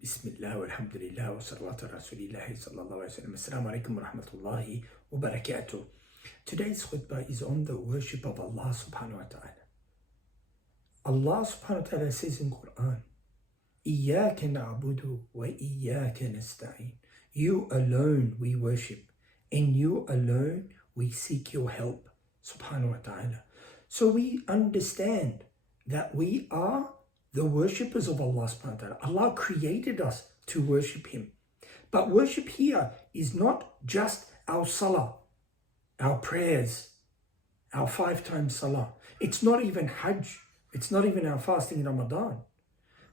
Bismillah, walhamdulillah, wa salawatu rasulillahi sallallahu alayhi wa sallam. Assalamu alaikum wa rahmatullahi wa barakatuh. Today's khutbah is on the worship of Allah subhanahu wa ta'ala. Allah subhanahu wa ta'ala says in Quran, إِيَّاكَ نَعْبُدُ وَإِيَّاكَ نَسْتَعِينُ. You alone we worship, and you alone we seek your help, subhanahu wa ta'ala. So we understand that we are the worshippers of Allah subhanahu wa ta'ala. Allah created us to worship Him. But worship here is not just our salah, our prayers, our 5 times salah. It's not even Hajj. It's not even our fasting in Ramadan.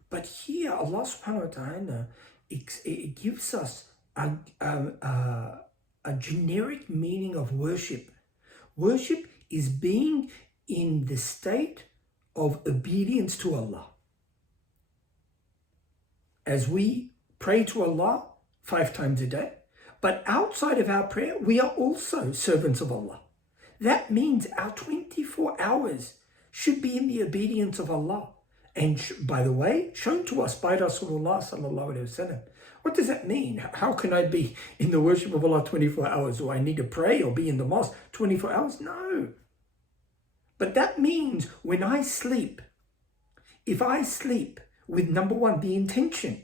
But here Allah subhanahu wa ta'ala it gives us a generic meaning of worship. Worship is being in the state of obedience to Allah. As we pray to Allah 5 times a day, but outside of our prayer, we are also servants of Allah. That means our 24 hours should be in the obedience of Allah. And by the way, shown to us by Rasulullah sallallahu alaihi wasallam. What does that mean? How can I be in the worship of Allah 24 hours? Do I need to pray or be in the mosque 24 hours? No. But that means when I sleep, if I sleep with number 1, the intention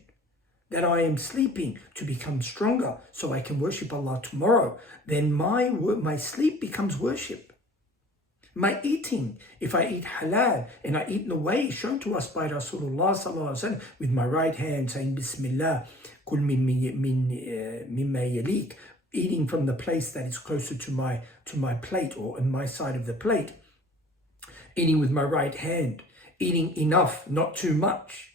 that I am sleeping to become stronger so I can worship Allah tomorrow, then my sleep becomes worship. My eating, if I eat halal and I eat in the way shown to us by Rasulullah sallallahu alaihi wasallam, with my right hand saying Bismillah, kul mimma yalik, eating from the place that is closer to my plate or on my side of the plate, eating with my right hand, eating enough, not too much,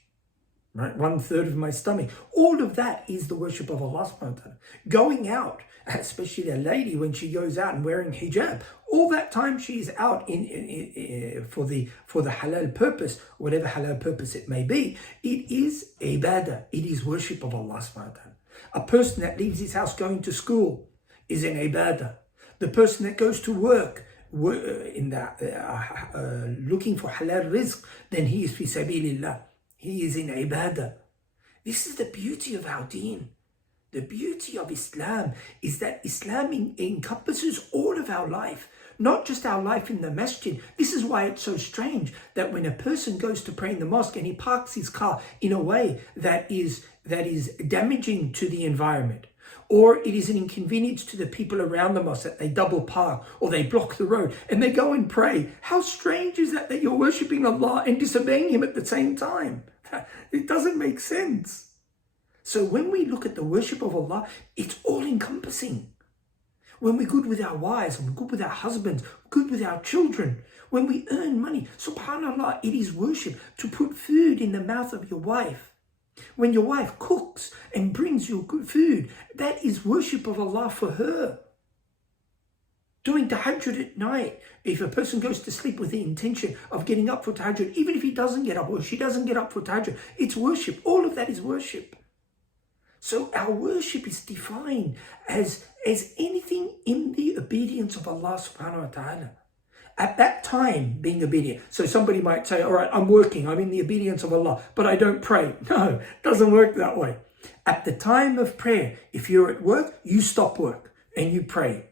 right? 1/3 of my stomach. All of that is the worship of Allah subhanahu wa ta'ala. Going out, especially a lady when she goes out and wearing hijab, all that time she is out for the halal purpose, whatever halal purpose it may be, it is ibadah, it is worship of Allah subhanahu wa ta'ala. A person that leaves his house going to school is an ibadah. The person that goes to work in that looking for halal rizq, then he is fi sabilillah. He is in ibadah. This is the beauty of our deen. The beauty of Islam is that Islam encompasses all of our life, not just our life in the masjid. This is why it's so strange that when a person goes to pray in the mosque and he parks his car in a way that is damaging to the environment, or it is an inconvenience to the people around the mosque that they double park or they block the road and they go and pray. How strange is that you're worshipping Allah and disobeying Him at the same time? It doesn't make sense. So when we look at the worship of Allah, it's all encompassing. When we're good with our wives, when we're good with our husbands, good with our children, when we earn money, subhanAllah, it is worship to put food in the mouth of your wife. When your wife cooks and brings you good food, that is worship of Allah for her. Doing tahajjud at night, if a person goes to sleep with the intention of getting up for tahajjud, even if he doesn't get up or she doesn't get up for tahajjud, it's worship. All of that is worship. So our worship is defined as anything in the obedience of Allah subhanahu wa ta'ala. At that time, being obedient. So somebody might say, all right, I'm working, I'm in the obedience of Allah, but I don't pray. No, it doesn't work that way. At the time of prayer, if you're at work, you stop work and you pray.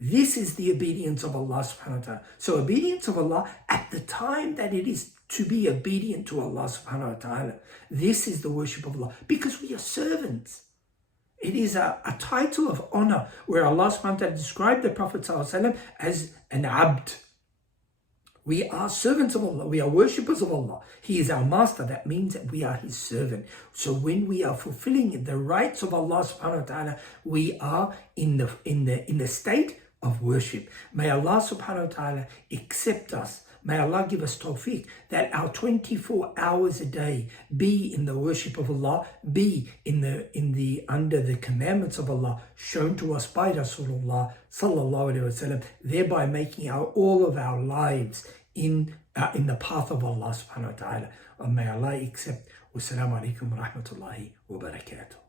This is the obedience of Allah subhanahu wa ta'ala. So obedience of Allah at the time that it is to be obedient to Allah subhanahu wa ta'ala. This is the worship of Allah because we are servants. It is a title of honor where Allah subhanahu wa ta'ala described the Prophet as an abd. We are servants of Allah. We are worshippers of Allah. He is our master. That means that we are His servant. So when we are fulfilling the rights of Allah subhanahu wa ta'ala, we are in the state of worship. May Allah subhanahu wa ta'ala accept us. May Allah give us tawfiq that our 24 hours a day be in the worship of Allah, be under the commandments of Allah shown to us by Rasulullah sallallahu alaihi wasallam, thereby making all of our lives in the path of Allah subhanahu wa ta'ala. And may Allah accept. Wassalamu alaikum wa rahmatullahi wa barakatuh.